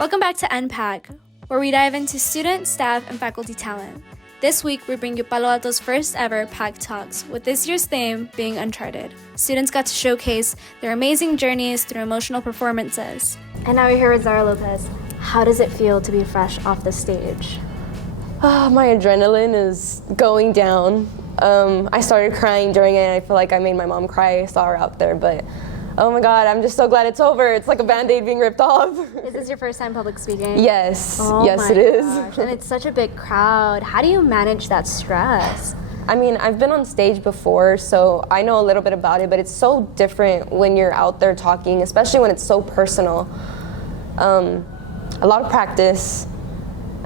Welcome back to UnPACk, where we dive into student, staff, and faculty talent. This week, we bring you Palo Alto's first ever PAC Talks, with this year's theme being Uncharted. Students got to showcase their amazing journeys through emotional performances. And now we're here with Zara Lopez. How does it feel to be fresh off the stage? Oh, my adrenaline is going down. I started crying during it, and I feel like I made my mom cry. I saw her out there, but oh my God, I'm just so glad it's over. It's like a Band-Aid being ripped off. Is this your first time public speaking? Yes, oh yes it is. Gosh. And it's such a big crowd. How do you manage that stress? I mean, I've been on stage before, so I know a little bit about it, but it's so different when you're out there talking, especially when it's so personal. A lot of practice.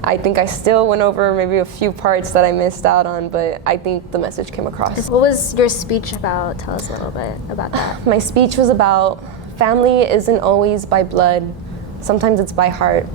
I think I still went over maybe a few parts that I missed out on, but I think the message came across. What was your speech about? Tell us a little bit about that. My speech was about family isn't always by blood. Sometimes it's by heart.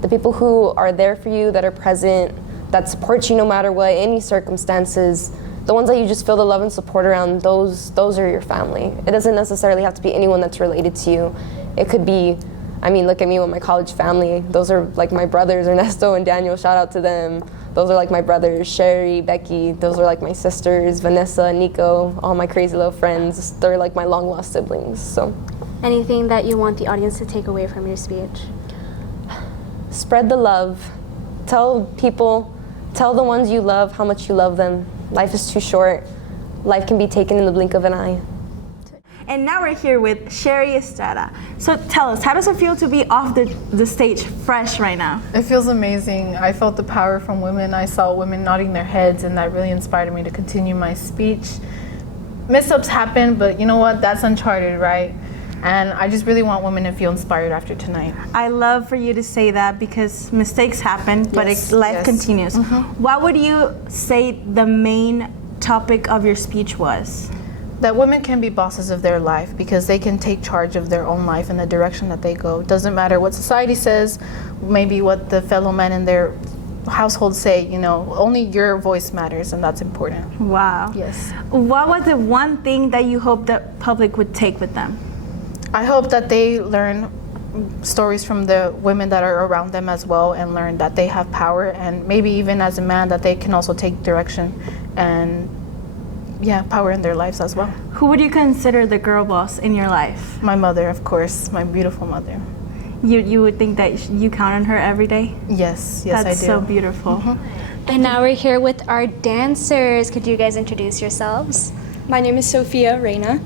The people who are there for you, that are present, that support you no matter what, any circumstances, the ones that you just feel the love and support around, those are your family. It doesn't necessarily have to be anyone that's related to you. It could be, I mean, look at me with my college family. Those are like my brothers, Ernesto and Daniel, shout out to them. Those are like my brothers, Sherry, Becky. Those are like my sisters, Vanessa, Nico, all my crazy little friends. They're like my long lost siblings, so. Anything that you want the audience to take away from your speech? Spread the love. Tell people, tell the ones you love how much you love them. Life is too short. Life can be taken in the blink of an eye. And now we're here with Sherry Estrada. So tell us, how does it feel to be off the stage fresh right now? It feels amazing. I felt the power from women. I saw women nodding their heads, and that really inspired me to continue my speech. Mess-ups happen, but you know what? That's uncharted, right? And I just really want women to feel inspired after tonight. I love for you to say that because mistakes happen, but life continues. Mm-hmm. What would you say the main topic of your speech was? That women can be bosses of their life because they can take charge of their own life and the direction that they go. It doesn't matter what society says, maybe what the fellow men in their household say, you know, only your voice matters, and that's important. Wow. Yes. What was the one thing that you hope the public would take with them? I hope that they learn stories from the women that are around them as well, and learn that they have power, and maybe even as a man that they can also take direction and power in their lives as well. Who would you consider the girl boss in your life? My mother, of course, my beautiful mother. You would think that you count on her every day? Yes, I do. That's so beautiful. Mm-hmm. And now we're here with our dancers. Could you guys introduce yourselves? My name is Sophia Reyna.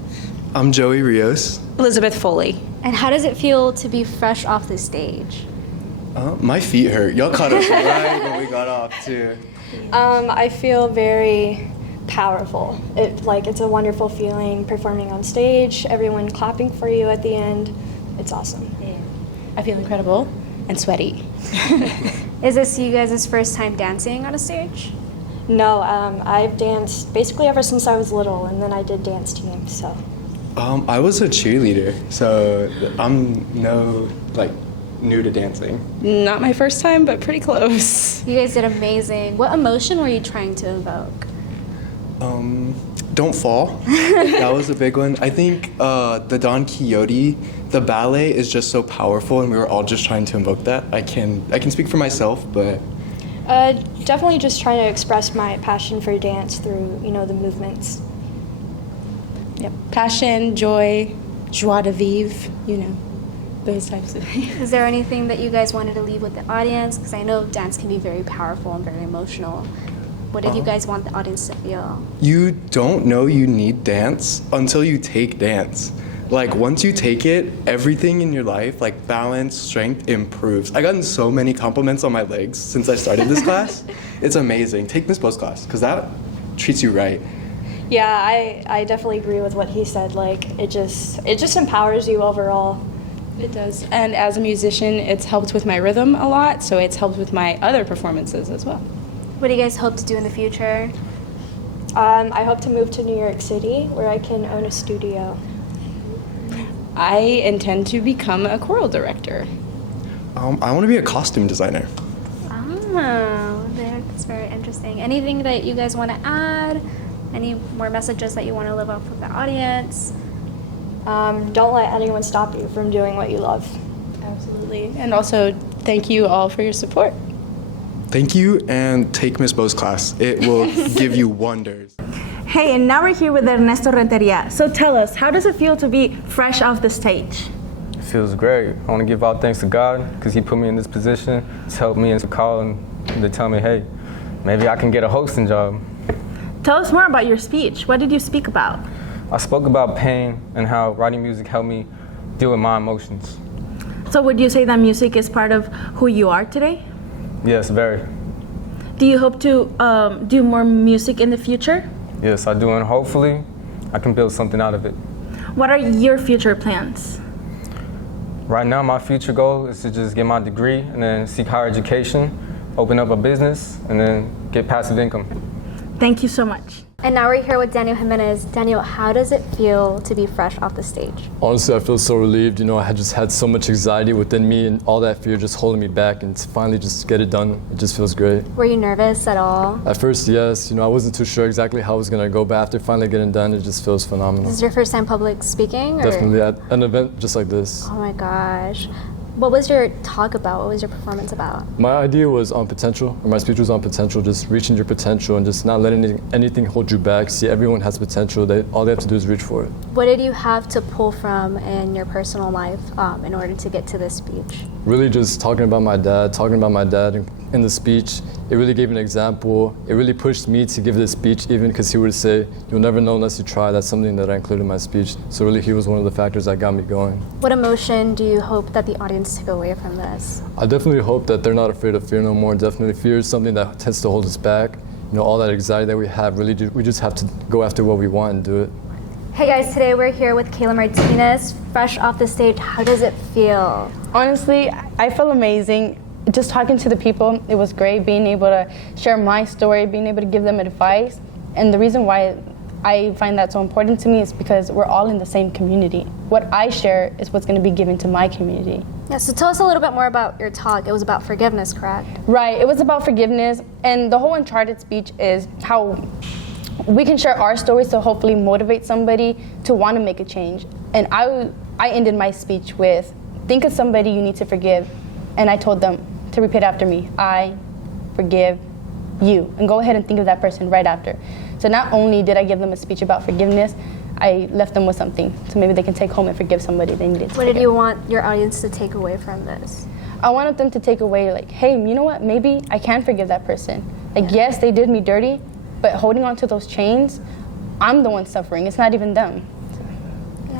I'm Joey Rios. Elizabeth Foley. And how does it feel to be fresh off the stage? My feet hurt. Y'all caught us right when we got off too. I feel very powerful. It's a wonderful feeling performing on stage, everyone clapping for you at the end. It's awesome. Yeah. I feel incredible and sweaty. Is this you guys' first time dancing on a stage? No, I've danced basically ever since I was little, and then I did dance team, so. I was a cheerleader, so I'm new to dancing. Not my first time, but pretty close. You guys did amazing. What emotion were you trying to evoke? Don't fall. That was a big one. I think the Don Quixote, the ballet is just so powerful, and we were all just trying to invoke that. I can speak for myself, but Definitely just trying to express my passion for dance through, the movements. Yep. Passion, joy, joie de vivre, those types of things. Is there anything that you guys wanted to leave with the audience? Because I know dance can be very powerful and very emotional. What did you guys want the audience to feel? You don't know you need dance until you take dance. Like, once you take it, everything in your life, like balance, strength, improves. I've gotten so many compliments on my legs since I started this class. It's amazing. Take Miss Bo's class, because that treats you right. Yeah, I definitely agree with what he said. It just empowers you overall. It does. And as a musician, it's helped with my rhythm a lot, so it's helped with my other performances as well. What do you guys hope to do in the future? I hope to move to New York City, where I can own a studio. I intend to become a choral director. I want to be a costume designer. Oh, that's very interesting. Anything that you guys want to add? Any more messages that you want to live off with the audience? Don't let anyone stop you from doing what you love. Absolutely. And also thank you all for your support. Thank you, and take Miss Bo's class. It will give you wonders. Hey, and now we're here with Ernesto Renteria. So tell us, how does it feel to be fresh off the stage? It feels great. I want to give all thanks to God because He put me in this position to help me and to call and to tell me, hey, maybe I can get a hosting job. Tell us more about your speech. What did you speak about? I spoke about pain and how writing music helped me deal with my emotions. So would you say that music is part of who you are today? Yes, very. Do you hope to do more music in the future? Yes, I do, and hopefully I can build something out of it. What are your future plans? Right now, my future goal is to just get my degree and then seek higher education, open up a business, and then get passive income. Thank you so much. And now we're here with Daniel Jimenez. Daniel, how does it feel to be fresh off the stage? Honestly, I feel so relieved. You know, I had just had so much anxiety within me and all that fear just holding me back, and to finally just get it done, it just feels great. Were you nervous at all? At first, yes. You know, I wasn't too sure exactly how it was going to go, but after finally getting done, it just feels phenomenal. This is your first time public speaking? Or? Definitely at an event just like this. Oh my gosh. What was your talk about? What was your performance about? My idea was on potential, or my speech was on potential, just reaching your potential and just not letting anything hold you back. See, everyone has potential. All they have to do is reach for it. What did you have to pull from in your personal life in order to get to this speech? Really just talking about my dad in the speech. It really gave an example. It really pushed me to give this speech even because he would say, you'll never know unless you try. That's something that I included in my speech. So really he was one of the factors that got me going. What emotion do you hope that the audience take away from this? I definitely hope that they're not afraid of fear no more. Definitely fear is something that tends to hold us back. You know, all that anxiety that we have, really we just have to go after what we want and do it. Hey guys, today we're here with Kayla Martinez, fresh off the stage. How does it feel? Honestly, I feel amazing. Just talking to the people, it was great being able to share my story, being able to give them advice. And the reason why I find that so important to me is because we're all in the same community. What I share is what's going to be given to my community. Yeah, so tell us a little bit more about your talk. It was about forgiveness, correct? Right, it was about forgiveness. And the whole Uncharted speech is how we can share our stories to hopefully motivate somebody to want to make a change. And I ended my speech with, think of somebody you need to forgive. And I told them to repeat after me, I forgive you. And go ahead and think of that person right after. So not only did I give them a speech about forgiveness, I left them with something so maybe they can take home and forgive somebody they needed to What forgive. did you want your audience to take away from this? I wanted them to take away like, hey, you know what? Maybe I can forgive that person. Like, yes, they did me dirty, but holding on to those chains, I'm the one suffering. It's not even them.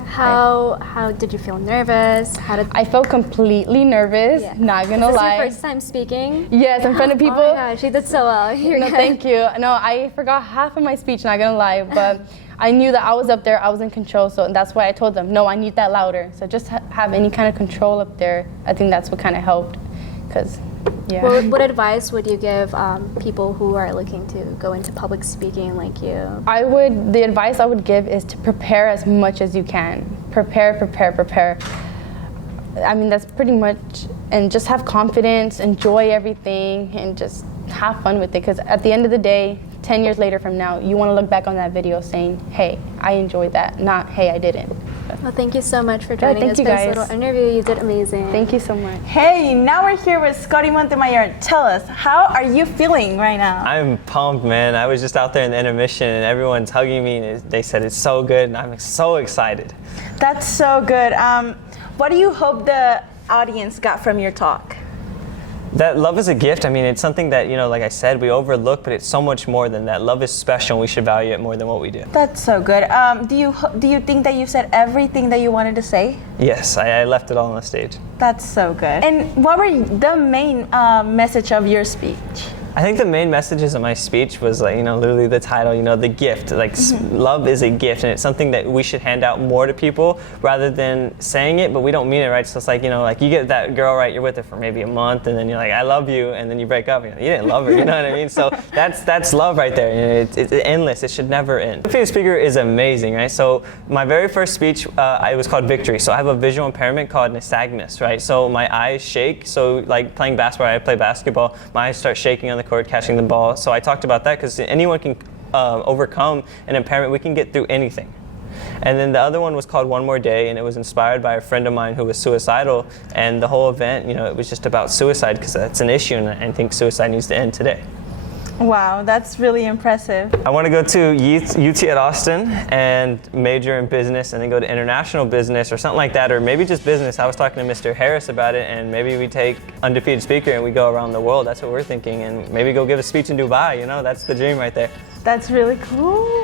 How did you feel nervous? I felt completely nervous, not gonna lie. Is this your first time speaking? Yes, in front of people. Oh my gosh, you did so well. No, thank you. No, I forgot half of my speech, not gonna lie, but I knew that I was up there, I was in control, so that's why I told them, no, I need that louder. So just have any kind of control up there. I think that's what kind of helped, because, yeah. What advice would you give people who are looking to go into public speaking like you? The advice I would give is to prepare as much as you can. Prepare. I mean, that's pretty much, and just have confidence, enjoy everything, and just have fun with it. Because at the end of the day, 10 years later from now, you want to look back on that video saying, hey, I enjoyed that, not, hey, I didn't. Well, thank you so much for joining us for guys. this little interview. You did amazing. Thank you so much. Hey, now we're here with Scotty Montemaya. Tell us, how are you feeling right now? I'm pumped, man. I was just out there in the intermission and everyone's hugging me and they said it's so good and I'm so excited. That's so good. What do you hope the audience got from your talk? That love is a gift. I mean, it's something that, you know, like I said, we overlook, but it's so much more than that. Love is special and we should value it more than what we do. That's so good. Do you think that you said everything that you wanted to say? Yes, I left it all on the stage. That's so good. And what were the main message of your speech? I think the main messages of my speech was like, you know, literally the title, you know, the gift. Like love is a gift and it's something that we should hand out more to people rather than saying it, but we don't mean it, right? So it's like, you know, like you get that girl, right, you're with her for maybe a month and then you're like, I love you, and then you break up. You didn't love her, you know what I mean? So that's love right there. You know, it's endless. It should never end. Being a speaker is amazing, right? So my very first speech, it was called Victory. So I have a visual impairment called nystagmus, right? So my eyes shake. So like playing basketball, I play basketball, my eyes start shaking on the court, catching the ball. So I talked about that because anyone can overcome an impairment. We can get through anything. And then the other one was called One More Day, and it was inspired by a friend of mine who was suicidal. And the whole event, you know, it was just about suicide because that's an issue, and I think suicide needs to end today. Wow, that's really impressive. I want to go to UT at Austin and major in business and then go to international business or something like that, or maybe just business. I was talking to Mr. Harris about it, and maybe we take undefeated speaker and we go around the world. That's what we're thinking, and maybe go give a speech in Dubai, you know, that's the dream right there. That's really cool.